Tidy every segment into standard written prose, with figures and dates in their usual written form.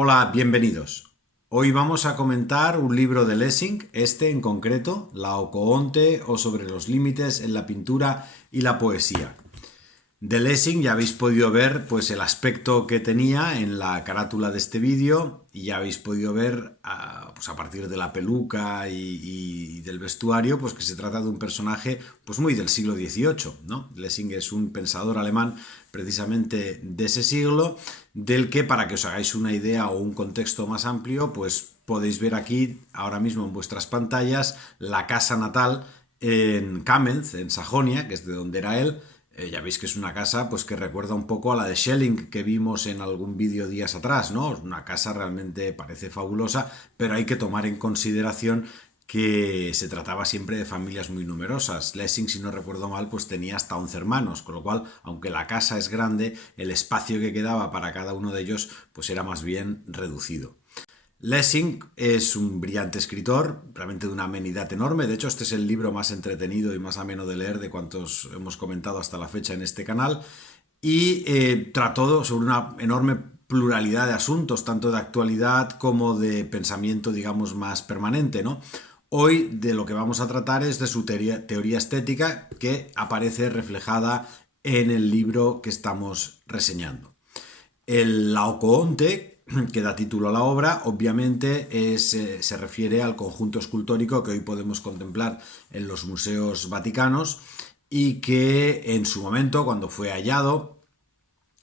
Hola, bienvenidos. Hoy vamos a comentar un libro de Lessing, este en concreto, Laocoonte o sobre los límites en la pintura y la poesía. De Lessing ya habéis podido ver pues el aspecto que tenía en la carátula de este vídeo y ya habéis podido ver pues a partir de la peluca y del vestuario pues que se trata de un personaje pues muy del siglo XVIII, ¿no? Lessing es un pensador alemán precisamente de ese siglo, del que, para que os hagáis una idea o un contexto más amplio, pues podéis ver aquí ahora mismo en vuestras pantallas la casa natal en Kamenz, en Sajonia, que es de donde era él. Ya veis que es una casa pues que recuerda un poco a la de Schelling que vimos en algún vídeo días atrás, ¿no? Una casa realmente parece fabulosa, pero hay que tomar en consideración que se trataba siempre de familias muy numerosas. Lessing, si no recuerdo mal, pues tenía hasta 11 hermanos, con lo cual, aunque la casa es grande, el espacio que quedaba para cada uno de ellos pues era más bien reducido. Lessing es un brillante escritor, realmente de una amenidad enorme. De hecho, este es el libro más entretenido y más ameno de leer de cuantos hemos comentado hasta la fecha en este canal. Y trató sobre una enorme pluralidad de asuntos, tanto de actualidad como de pensamiento, digamos, más permanente, ¿no? Hoy de lo que vamos a tratar es de su teoría estética que aparece reflejada en el libro que estamos reseñando. El Laocoonte, que da título a la obra, obviamente se refiere al conjunto escultórico que hoy podemos contemplar en los museos vaticanos y que en su momento, cuando fue hallado,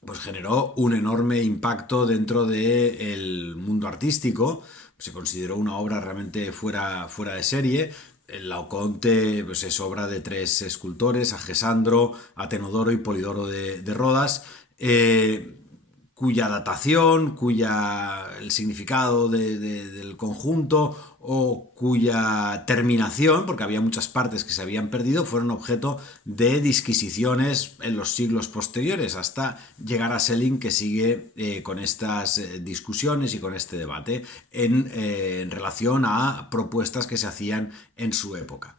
pues generó un enorme impacto dentro del mundo artístico. Se consideró una obra realmente fuera de serie. El Laocoonte pues es obra de tres escultores, Agesandro, Atenodoro y Polidoro de Rodas, cuya datación, el significado del conjunto o cuya terminación, porque había muchas partes que se habían perdido, fueron objeto de disquisiciones en los siglos posteriores, hasta llegar a Schelling, que sigue con estas discusiones y con este debate en relación a propuestas que se hacían en su época.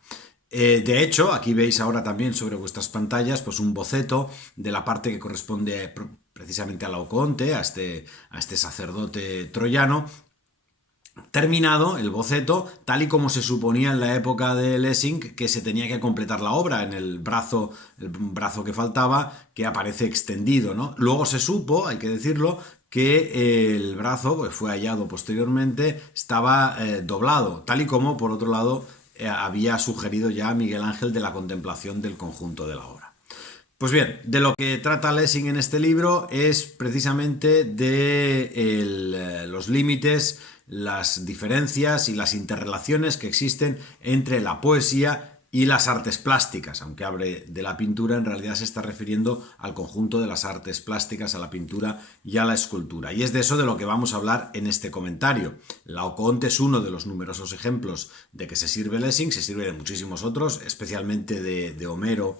De hecho, aquí veis ahora también sobre vuestras pantallas pues un boceto de la parte que corresponde precisamente a Laocoonte, a este sacerdote troyano. Terminado el boceto, tal y como se suponía en la época de Lessing, que se tenía que completar la obra en el brazo que faltaba, que aparece extendido, ¿no? Luego se supo, hay que decirlo, que el brazo pues, fue hallado posteriormente, estaba doblado, tal y como, por otro lado, había sugerido ya Miguel Ángel de la contemplación del conjunto de la obra. Pues bien, de lo que trata Lessing en este libro es precisamente de los límites, las diferencias y las interrelaciones que existen entre la poesía y las artes plásticas. Aunque hable de la pintura, en realidad se está refiriendo al conjunto de las artes plásticas, a la pintura y a la escultura. Y es de eso de lo que vamos a hablar en este comentario. Laocoonte es uno de los numerosos ejemplos de que se sirve Lessing, se sirve de muchísimos otros, especialmente de Homero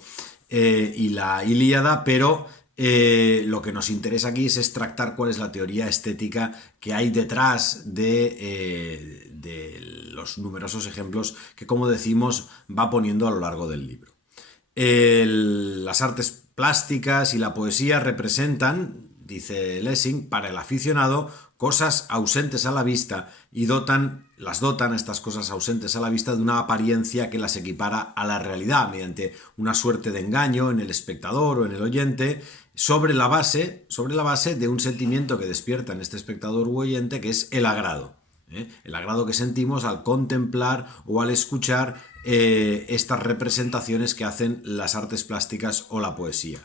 y la Ilíada, pero lo que nos interesa aquí es extractar cuál es la teoría estética que hay detrás de los numerosos ejemplos que, como decimos, va poniendo a lo largo del libro. Las artes plásticas y la poesía representan, dice Lessing, para el aficionado cosas ausentes a la vista y las dotan estas cosas ausentes a la vista de una apariencia que las equipara a la realidad mediante una suerte de engaño en el espectador o en el oyente sobre la base de un sentimiento que despierta en este espectador u oyente, que es el agrado. El agrado que sentimos al contemplar o al escuchar estas representaciones que hacen las artes plásticas o la poesía.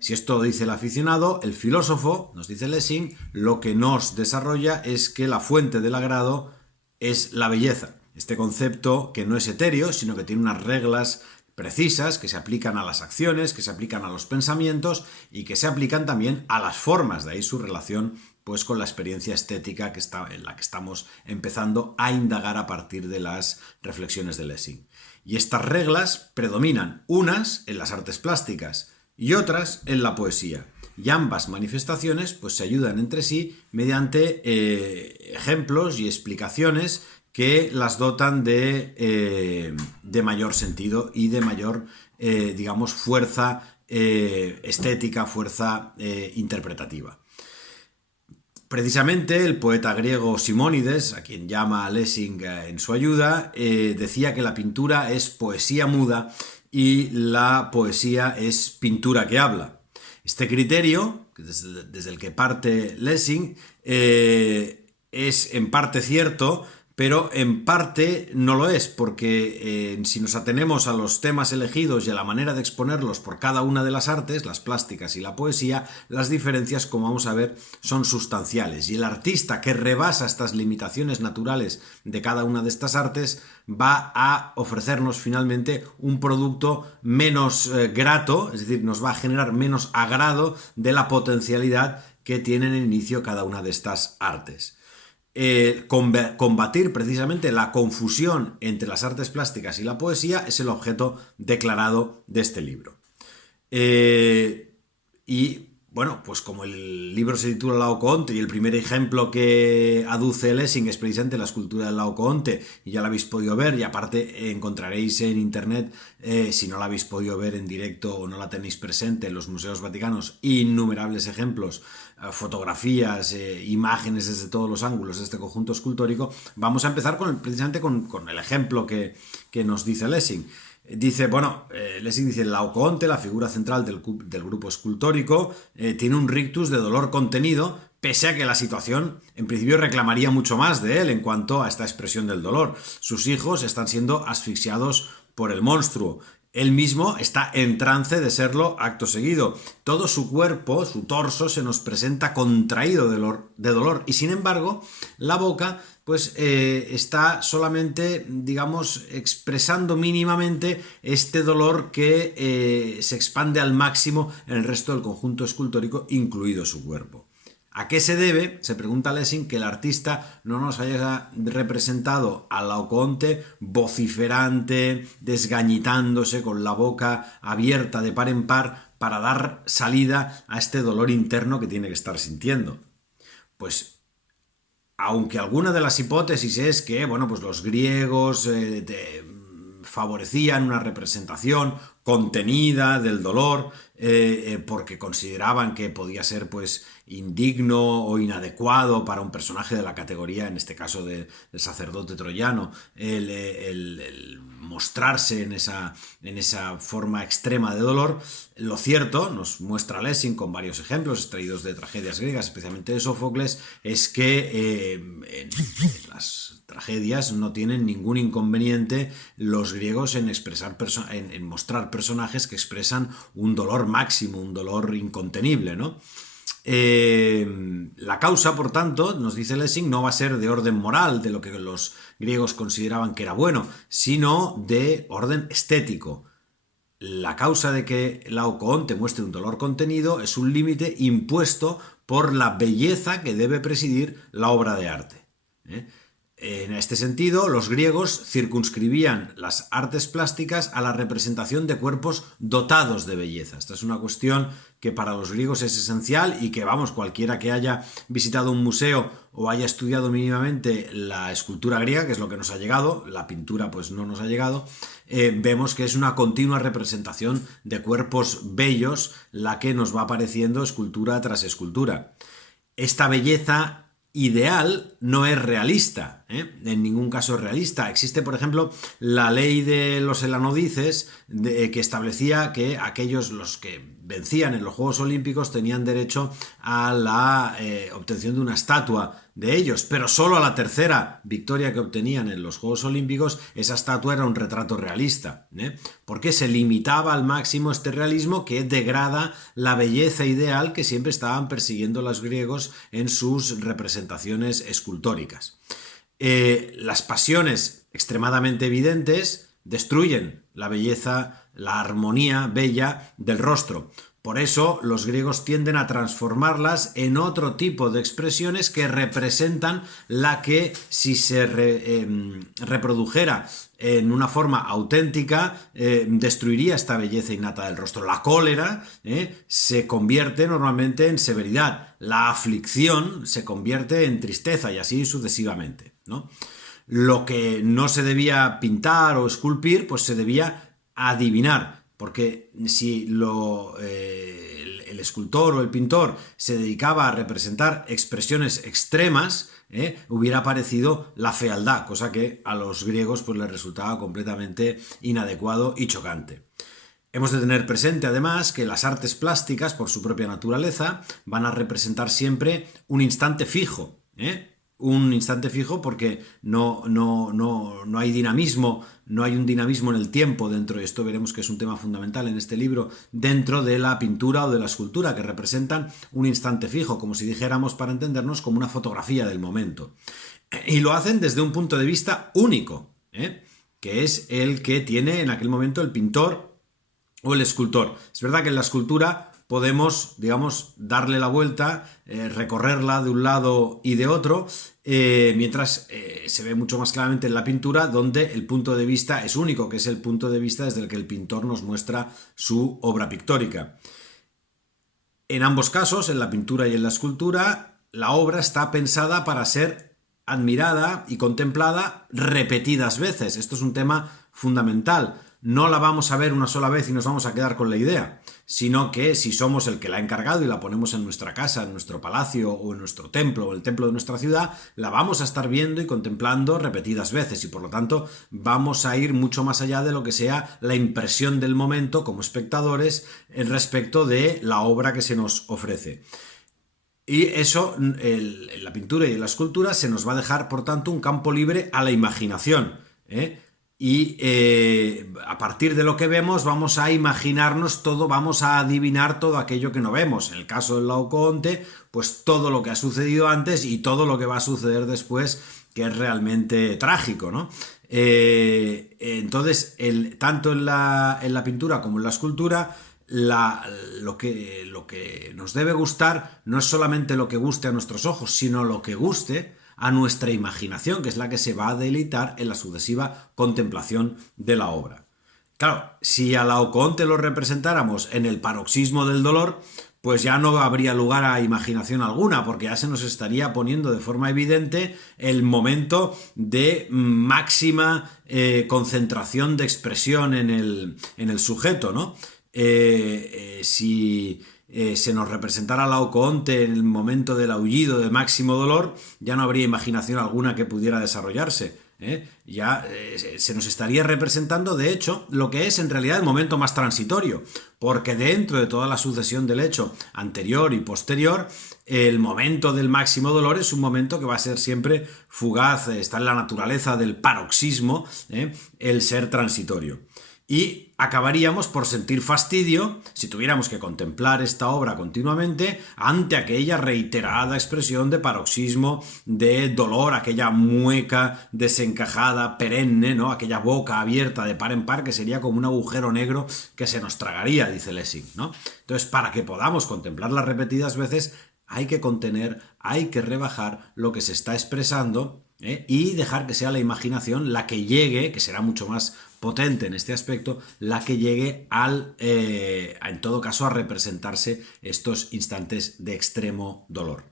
Si esto dice el aficionado, el filósofo, nos dice Lessing, lo que nos desarrolla es que la fuente del agrado es la belleza. Este concepto que no es etéreo, sino que tiene unas reglas precisas que se aplican a las acciones, que se aplican a los pensamientos y que se aplican también a las formas. De ahí su relación pues, con la experiencia estética en la que estamos empezando a indagar a partir de las reflexiones de Lessing. Y estas reglas predominan, unas en las artes plásticas y otras en la poesía. Y ambas manifestaciones pues, se ayudan entre sí mediante ejemplos y explicaciones que las dotan de mayor sentido y de mayor, digamos, fuerza estética, fuerza interpretativa. Precisamente el poeta griego Simónides, a quien llama Lessing en su ayuda, decía que la pintura es poesía muda y la poesía es pintura que habla. Este criterio, desde el que parte Lessing, es en parte cierto, pero en parte no lo es, porque si nos atenemos a los temas elegidos y a la manera de exponerlos por cada una de las artes, las plásticas y la poesía, las diferencias, como vamos a ver, son sustanciales. Y el artista que rebasa estas limitaciones naturales de cada una de estas artes va a ofrecernos finalmente un producto menos grato, es decir, nos va a generar menos agrado de la potencialidad que tiene en el inicio cada una de estas artes. Combatir precisamente la confusión entre las artes plásticas y la poesía es el objeto declarado de este libro. Y bueno, pues como el libro se titula Laocoonte y el primer ejemplo que aduce Lessing es precisamente la escultura del Laocoonte, y ya la habéis podido ver, y aparte encontraréis en internet, si no la habéis podido ver en directo o no la tenéis presente en los museos vaticanos, innumerables ejemplos, fotografías, imágenes desde todos los ángulos de este conjunto escultórico. Vamos a empezar precisamente con el ejemplo que nos dice Lessing. Dice, Lessing dice, el Laocoonte, la figura central del grupo escultórico, tiene un rictus de dolor contenido, pese a que la situación en principio reclamaría mucho más de él en cuanto a esta expresión del dolor. Sus hijos están siendo asfixiados por el monstruo. Él mismo está en trance de serlo acto seguido. Todo su cuerpo, su torso, se nos presenta contraído de dolor. Y sin embargo, la boca pues está solamente, digamos, expresando mínimamente este dolor que se expande al máximo en el resto del conjunto escultórico, incluido su cuerpo. ¿A qué se debe? Se pregunta Lessing, que el artista no nos haya representado al Laocoonte vociferante, desgañitándose, con la boca abierta de par en par para dar salida a este dolor interno que tiene que estar sintiendo. Pues, aunque alguna de las hipótesis es que, pues los griegos favorecían una representación contenida del dolor, porque consideraban que podía ser pues indigno o inadecuado para un personaje de la categoría, en este caso del sacerdote troyano, el mostrarse en esa forma extrema de dolor. Lo cierto, nos muestra Lessing con varios ejemplos extraídos de tragedias griegas, especialmente de Sófocles, es que en las tragedias no tienen ningún inconveniente los griegos en mostrar personajes que expresan un dolor máximo, un dolor incontenible, ¿no? La causa, por tanto, nos dice Lessing, no va a ser de orden moral, de lo que los griegos consideraban que era bueno, sino de orden estético. La causa de que Laocoonte muestre un dolor contenido es un límite impuesto por la belleza que debe presidir la obra de arte. En este sentido, los griegos circunscribían las artes plásticas a la representación de cuerpos dotados de belleza. Esta es una cuestión que para los griegos es esencial y que, cualquiera que haya visitado un museo o haya estudiado mínimamente la escultura griega, que es lo que nos ha llegado, la pintura pues no nos ha llegado, vemos que es una continua representación de cuerpos bellos la que nos va apareciendo escultura tras escultura. Esta belleza ideal no es realista, en ningún caso es realista. Existe, por ejemplo, la ley de los helanodices, que establecía que aquellos, los que vencían en los Juegos Olímpicos, tenían derecho a la obtención de una estatua de ellos, pero solo a la tercera victoria que obtenían en los Juegos Olímpicos, esa estatua era un retrato realista, porque se limitaba al máximo este realismo que degrada la belleza ideal que siempre estaban persiguiendo los griegos en sus representaciones escultóricas. Las pasiones extremadamente evidentes destruyen la belleza, la armonía bella del rostro. Por eso los griegos tienden a transformarlas en otro tipo de expresiones que representan la que, si se reprodujera en una forma auténtica, destruiría esta belleza innata del rostro. La cólera se convierte normalmente en severidad, la aflicción se convierte en tristeza y así sucesivamente, ¿no? Lo que no se debía pintar o esculpir, pues se debía adivinar, porque si el escultor o el pintor se dedicaba a representar expresiones extremas, hubiera aparecido la fealdad, cosa que a los griegos pues les resultaba completamente inadecuado y chocante. Hemos de tener presente además que las artes plásticas, por su propia naturaleza, van a representar siempre un instante fijo, un instante fijo porque no hay dinamismo, no hay un dinamismo en el tiempo dentro, y esto veremos que es un tema fundamental en este libro, dentro de la pintura o de la escultura, que representan un instante fijo, como si dijéramos, para entendernos, como una fotografía del momento. Y lo hacen desde un punto de vista único, que es el que tiene en aquel momento el pintor o el escultor. Es verdad que en la escultura podemos, digamos, darle la vuelta, recorrerla de un lado y de otro, mientras se ve mucho más claramente en la pintura, donde el punto de vista es único, que es el punto de vista desde el que el pintor nos muestra su obra pictórica. En ambos casos, en la pintura y en la escultura, la obra está pensada para ser admirada y contemplada repetidas veces. Esto es un tema fundamental. No la vamos a ver una sola vez y nos vamos a quedar con la idea, sino que si somos el que la ha encargado y la ponemos en nuestra casa, en nuestro palacio o en nuestro templo o el templo de nuestra ciudad, la vamos a estar viendo y contemplando repetidas veces, y por lo tanto vamos a ir mucho más allá de lo que sea la impresión del momento como espectadores respecto de la obra que se nos ofrece. Y eso, en la pintura y en la escultura, se nos va a dejar, por tanto, un campo libre a la imaginación, y a partir de lo que vemos vamos a imaginarnos todo, vamos a adivinar todo aquello que no vemos. En el caso del Laocoonte, pues todo lo que ha sucedido antes y todo lo que va a suceder después, que es realmente trágico, ¿no? Entonces, tanto en la pintura como en la escultura, lo que nos debe gustar no es solamente lo que guste a nuestros ojos, sino lo que guste a nuestra imaginación, que es la que se va a deleitar en la sucesiva contemplación de la obra. Claro, si a Laocoonte lo representáramos en el paroxismo del dolor, pues ya no habría lugar a imaginación alguna, porque ya se nos estaría poniendo de forma evidente el momento de máxima concentración de expresión en el sujeto, ¿no? Si se nos representara Laocoonte en el momento del aullido de máximo dolor, ya no habría imaginación alguna que pudiera desarrollarse. Se nos estaría representando, de hecho, lo que es en realidad el momento más transitorio, porque dentro de toda la sucesión del hecho anterior y posterior, el momento del máximo dolor es un momento que va a ser siempre fugaz, está en la naturaleza del paroxismo, el ser transitorio. Y acabaríamos por sentir fastidio, si tuviéramos que contemplar esta obra continuamente, ante aquella reiterada expresión de paroxismo, de dolor, aquella mueca desencajada, perenne, ¿no? Aquella boca abierta de par en par, que sería como un agujero negro que se nos tragaría, dice Lessing, ¿no? Entonces, para que podamos contemplarla repetidas veces, hay que contener, hay que rebajar lo que se está expresando, y dejar que sea la imaginación la que llegue, que será mucho más potente en este aspecto, la que llegue en todo caso a representarse estos instantes de extremo dolor.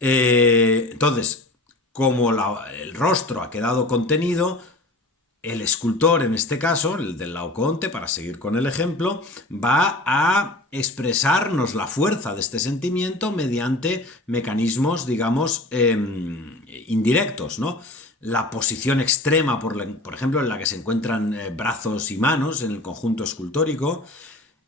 Entonces, como el rostro ha quedado contenido, el escultor, en este caso, el del Laocoonte, para seguir con el ejemplo, va a expresarnos la fuerza de este sentimiento mediante mecanismos, digamos, indirectos, ¿no? La posición extrema, por ejemplo, en la que se encuentran brazos y manos en el conjunto escultórico.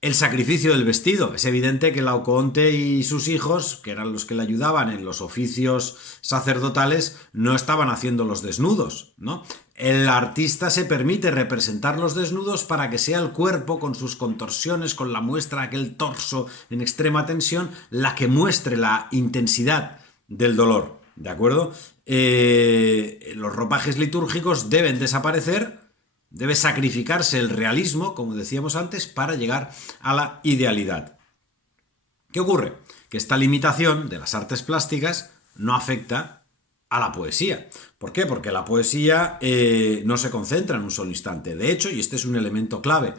El sacrificio del vestido. Es evidente que Laocoonte y sus hijos, que eran los que le ayudaban en los oficios sacerdotales, no estaban haciendo los desnudos, ¿no? El artista se permite representar los desnudos para que sea el cuerpo, con sus contorsiones, con la muestra de aquel torso en extrema tensión, la que muestre la intensidad del dolor, ¿de acuerdo? Los ropajes litúrgicos deben desaparecer. Debe sacrificarse el realismo, como decíamos antes, para llegar a la idealidad. ¿Qué ocurre? Que esta limitación de las artes plásticas no afecta a la poesía. ¿Por qué? Porque la poesía no se concentra en un solo instante. De hecho, y este es un elemento clave,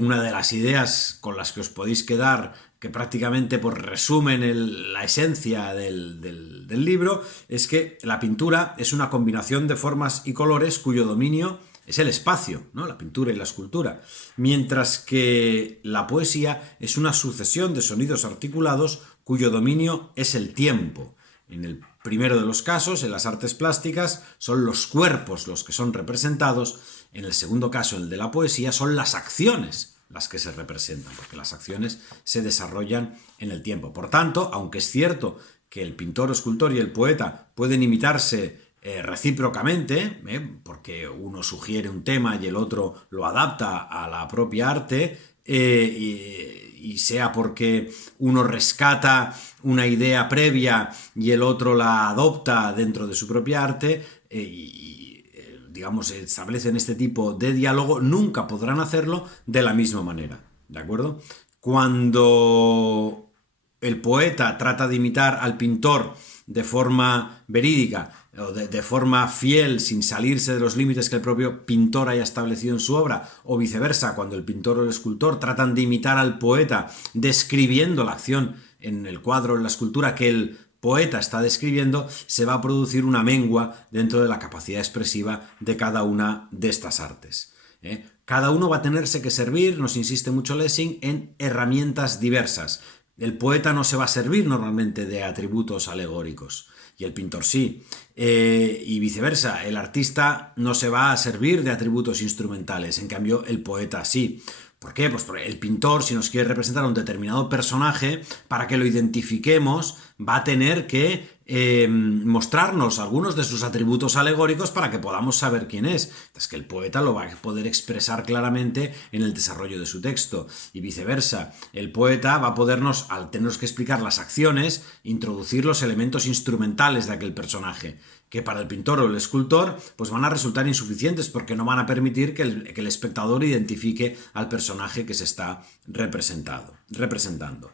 una de las ideas con las que os podéis quedar, que prácticamente pues, resumen la esencia del libro, es que la pintura es una combinación de formas y colores cuyo dominio es el espacio, ¿no? La pintura y la escultura. Mientras que la poesía es una sucesión de sonidos articulados cuyo dominio es el tiempo. En el primero de los casos, en las artes plásticas, son los cuerpos los que son representados. En el segundo caso, el de la poesía, son las acciones las que se representan, porque las acciones se desarrollan en el tiempo. Por tanto, aunque es cierto que el pintor, escultor y el poeta pueden imitarse recíprocamente, porque uno sugiere un tema y el otro lo adapta a la propia arte, y sea porque uno rescata una idea previa y el otro la adopta dentro de su propia arte, digamos, establecen este tipo de diálogo, nunca podrán hacerlo de la misma manera, ¿de acuerdo? Cuando el poeta trata de imitar al pintor de forma verídica o de forma fiel, sin salirse de los límites que el propio pintor haya establecido en su obra, o viceversa, cuando el pintor o el escultor tratan de imitar al poeta describiendo la acción en el cuadro o en la escultura que el poeta está describiendo, se va a producir una mengua dentro de la capacidad expresiva de cada una de estas artes. Cada uno va a tenerse que servir, nos insiste mucho Lessing, en herramientas diversas. El poeta no se va a servir normalmente de atributos alegóricos, y el pintor sí. Y viceversa, el artista no se va a servir de atributos instrumentales, en cambio el poeta sí. ¿Por qué? Pues porque el pintor, si nos quiere representar a un determinado personaje, para que lo identifiquemos, va a tener que mostrarnos algunos de sus atributos alegóricos para que podamos saber quién es. Es que el poeta lo va a poder expresar claramente en el desarrollo de su texto. Y viceversa, el poeta va a podernos, al tenernos que explicar las acciones, introducir los elementos instrumentales de aquel personaje, que para el pintor o el escultor pues van a resultar insuficientes porque no van a permitir que el espectador identifique al personaje que se está representando.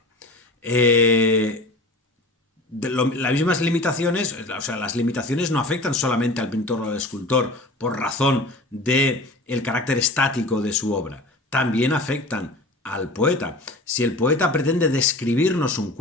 Las mismas limitaciones, o sea, las limitaciones no afectan solamente al pintor o al escultor por razón del carácter estático de su obra, también afectan al poeta. Si el poeta pretende describirnos un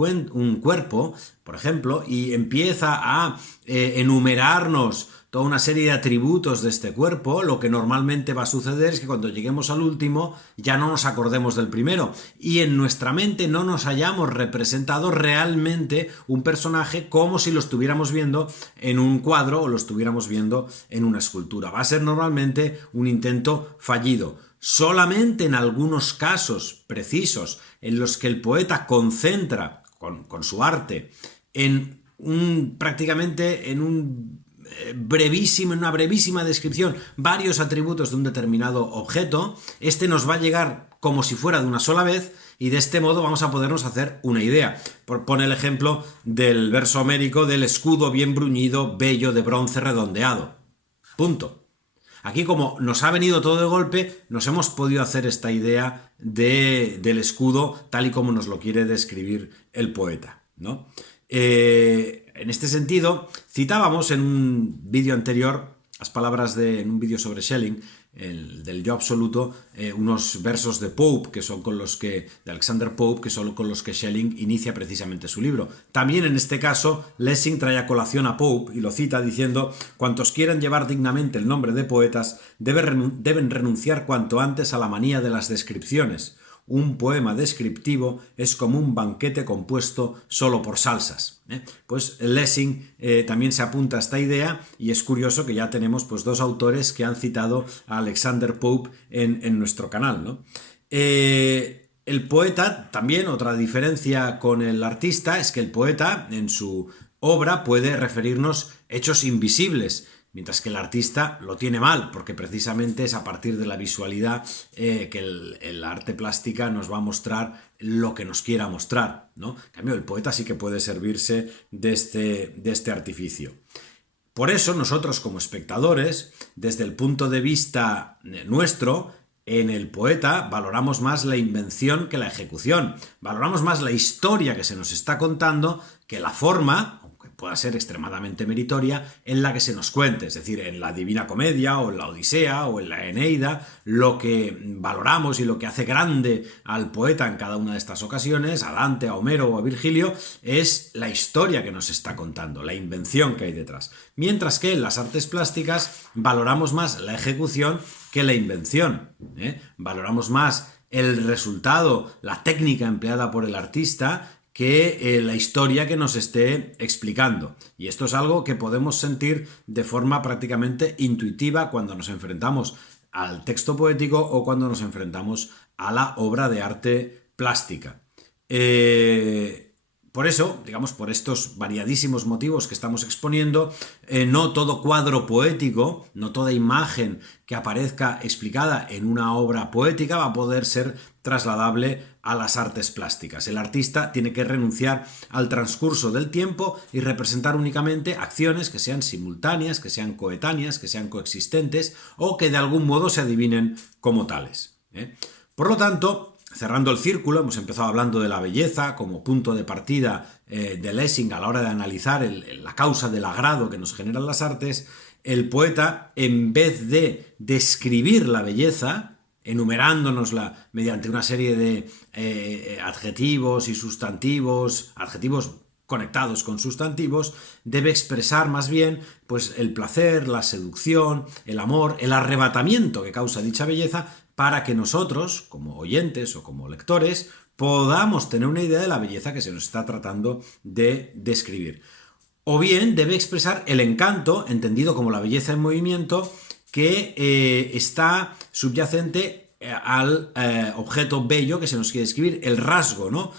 cuerpo, por ejemplo, y empieza a enumerarnos toda una serie de atributos de este cuerpo, lo que normalmente va a suceder es que cuando lleguemos al último ya no nos acordemos del primero y en nuestra mente no nos hayamos representado realmente un personaje como si lo estuviéramos viendo en un cuadro o lo estuviéramos viendo en una escultura. Va a ser normalmente un intento fallido. Solamente en algunos casos precisos en los que el poeta concentra con su arte en una brevísima descripción varios atributos de un determinado objeto, este nos va a llegar como si fuera de una sola vez y de este modo vamos a podernos hacer una idea. Pone el ejemplo del verso homérico del escudo bien bruñido, bello de bronce redondeado. Punto. Aquí, como nos ha venido todo de golpe, nos hemos podido hacer esta idea del escudo tal y como nos lo quiere describir el poeta, ¿no? En este sentido, citábamos en un vídeo anterior las palabras en un vídeo sobre Schelling, del yo absoluto, unos versos de Pope, de Alexander Pope, que son con los que Schelling inicia precisamente su libro. También en este caso, Lessing trae a colación a Pope y lo cita diciendo: cuantos quieran llevar dignamente el nombre de poetas deben renunciar cuanto antes a la manía de las descripciones. Un poema descriptivo es como un banquete compuesto solo por salsas. Pues Lessing también se apunta a esta idea y es curioso que ya tenemos pues dos autores que han citado a Alexander Pope en nuestro canal, ¿no? El poeta, también otra diferencia con el artista, es que el poeta en su obra puede referirnos hechos invisibles, mientras que el artista lo tiene mal, porque precisamente es a partir de la visualidad que el arte plástica nos va a mostrar lo que nos quiera mostrar, ¿no? En cambio, el poeta sí que puede servirse de este artificio. Por eso nosotros como espectadores, desde el punto de vista nuestro, en el poeta valoramos más la invención que la ejecución, valoramos más la historia que se nos está contando que la forma, aunque pueda ser extremadamente meritoria, en la que se nos cuente, es decir, en la Divina Comedia o en la Odisea o en la Eneida, lo que valoramos y lo que hace grande al poeta en cada una de estas ocasiones, a Dante, a Homero o a Virgilio, es la historia que nos está contando, la invención que hay detrás. Mientras que en las artes plásticas valoramos más la ejecución que la invención, ¿eh? Valoramos más el resultado, la técnica empleada por el artista, que la historia que nos esté explicando. Y esto es algo que podemos sentir de forma prácticamente intuitiva cuando nos enfrentamos al texto poético o cuando nos enfrentamos a la obra de arte plástica. Por eso, digamos, por estos variadísimos motivos que estamos exponiendo, no todo cuadro poético, no toda imagen que aparezca explicada en una obra poética va a poder ser trasladable a las artes plásticas. El artista tiene que renunciar al transcurso del tiempo y representar únicamente acciones que sean simultáneas, que sean coetáneas, que sean coexistentes o que de algún modo se adivinen como tales, ¿eh? Por lo tanto, cerrando el círculo, hemos empezado hablando de la belleza como punto de partida de Lessing a la hora de analizar la causa del agrado que nos generan las artes. El poeta, en vez de describir la belleza, enumerándonosla mediante una serie de adjetivos y sustantivos, adjetivos conectados con sustantivos, debe expresar más bien pues, el placer, la seducción, el amor, el arrebatamiento que causa dicha belleza, para que nosotros, como oyentes o como lectores, podamos tener una idea de la belleza que se nos está tratando de describir. O bien debe expresar el encanto, entendido como la belleza en movimiento, que está subyacente al objeto bello que se nos quiere describir, el rasgo, ¿no?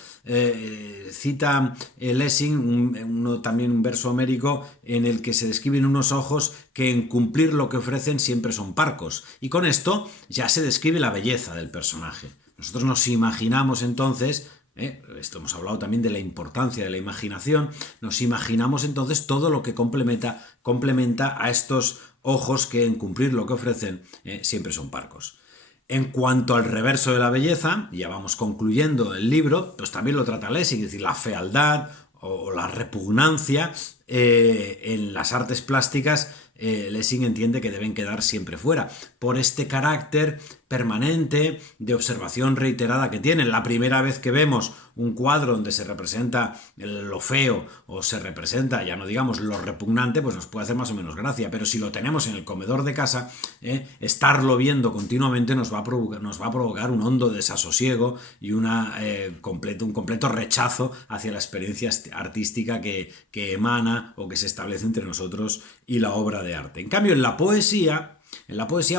Cita Lessing también un verso homérico en el que se describen unos ojos que en cumplir lo que ofrecen siempre son parcos, y con esto ya se describe la belleza del personaje. Nosotros nos imaginamos entonces, esto hemos hablado también de la importancia de la imaginación, nos imaginamos entonces todo lo que complementa a estos ojos que en cumplir lo que ofrecen siempre son parcos. En cuanto al reverso de la belleza, ya vamos concluyendo el libro, pues también lo trata Lessing, es decir, la fealdad o la repugnancia en las artes plásticas. Lessing entiende que deben quedar siempre fuera, por este carácter permanente de observación reiterada que tienen. La primera vez que vemos un cuadro donde se representa lo feo o se representa, ya no digamos lo repugnante, pues nos puede hacer más o menos gracia, pero si lo tenemos en el comedor de casa, estarlo viendo continuamente nos va a provocar un hondo desasosiego y un completo rechazo hacia la experiencia artística que emana o que se establece entre nosotros y la obra de arte. En cambio, en la poesía,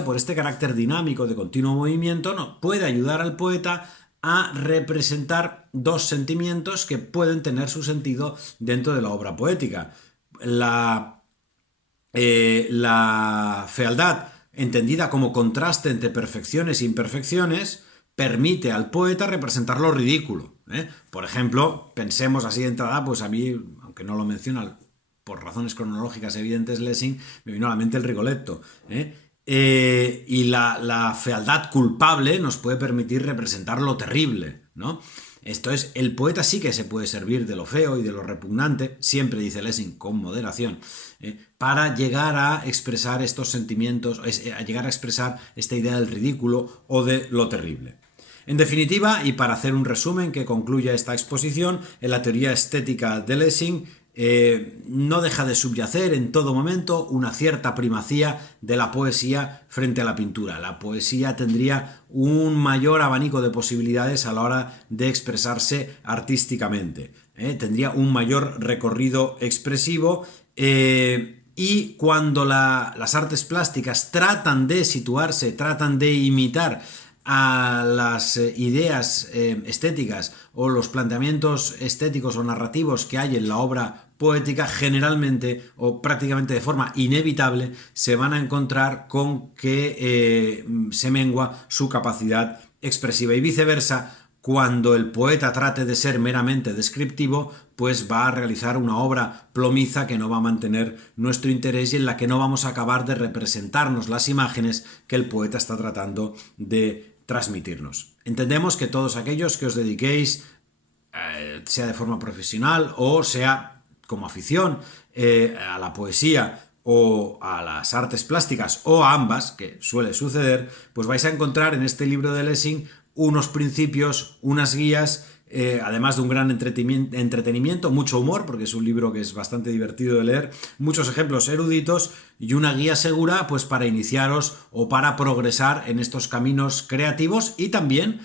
por este carácter dinámico de continuo movimiento, puede ayudar al poeta a representar dos sentimientos que pueden tener su sentido dentro de la obra poética. La fealdad, entendida como contraste entre perfecciones e imperfecciones, permite al poeta representar lo ridículo, ¿eh? Por ejemplo, pensemos así de entrada, pues a mí, aunque no lo menciona por razones cronológicas evidentes Lessing, me vino a la mente el Rigoletto, y la fealdad culpable nos puede permitir representar lo terrible, ¿no? Esto es, el poeta sí que se puede servir de lo feo y de lo repugnante, siempre dice Lessing, con moderación, para llegar a expresar estos sentimientos, a llegar a expresar esta idea del ridículo o de lo terrible. En definitiva, y para hacer un resumen que concluya esta exposición, en la teoría estética de Lessing no deja de subyacer en todo momento una cierta primacía de la poesía frente a la pintura. La poesía tendría un mayor abanico de posibilidades a la hora de expresarse artísticamente, tendría un mayor recorrido expresivo, y cuando las artes plásticas tratan de situarse, tratan de imitar a las ideas estéticas o los planteamientos estéticos o narrativos que hay en la obra poética, generalmente o prácticamente de forma inevitable se van a encontrar con que se mengua su capacidad expresiva, y viceversa. Cuando el poeta trate de ser meramente descriptivo, pues va a realizar una obra plomiza que no va a mantener nuestro interés y en la que no vamos a acabar de representarnos las imágenes que el poeta está tratando de transmitirnos. Entendemos que todos aquellos que os dediquéis, sea de forma profesional o sea como afición a la poesía o a las artes plásticas o a ambas, que suele suceder, pues vais a encontrar en este libro de Lessing unos principios, unas guías, además de un gran entretenimiento, mucho humor, porque es un libro que es bastante divertido de leer, muchos ejemplos eruditos y una guía segura pues para iniciaros o para progresar en estos caminos creativos y también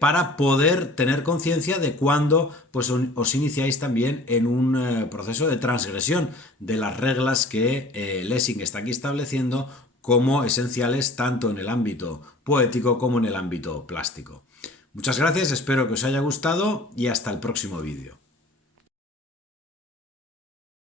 para poder tener conciencia de cuándo pues, os iniciáis también en un proceso de transgresión de las reglas que Lessing está aquí estableciendo como esenciales tanto en el ámbito poético como en el ámbito plástico. Muchas gracias, espero que os haya gustado y hasta el próximo vídeo.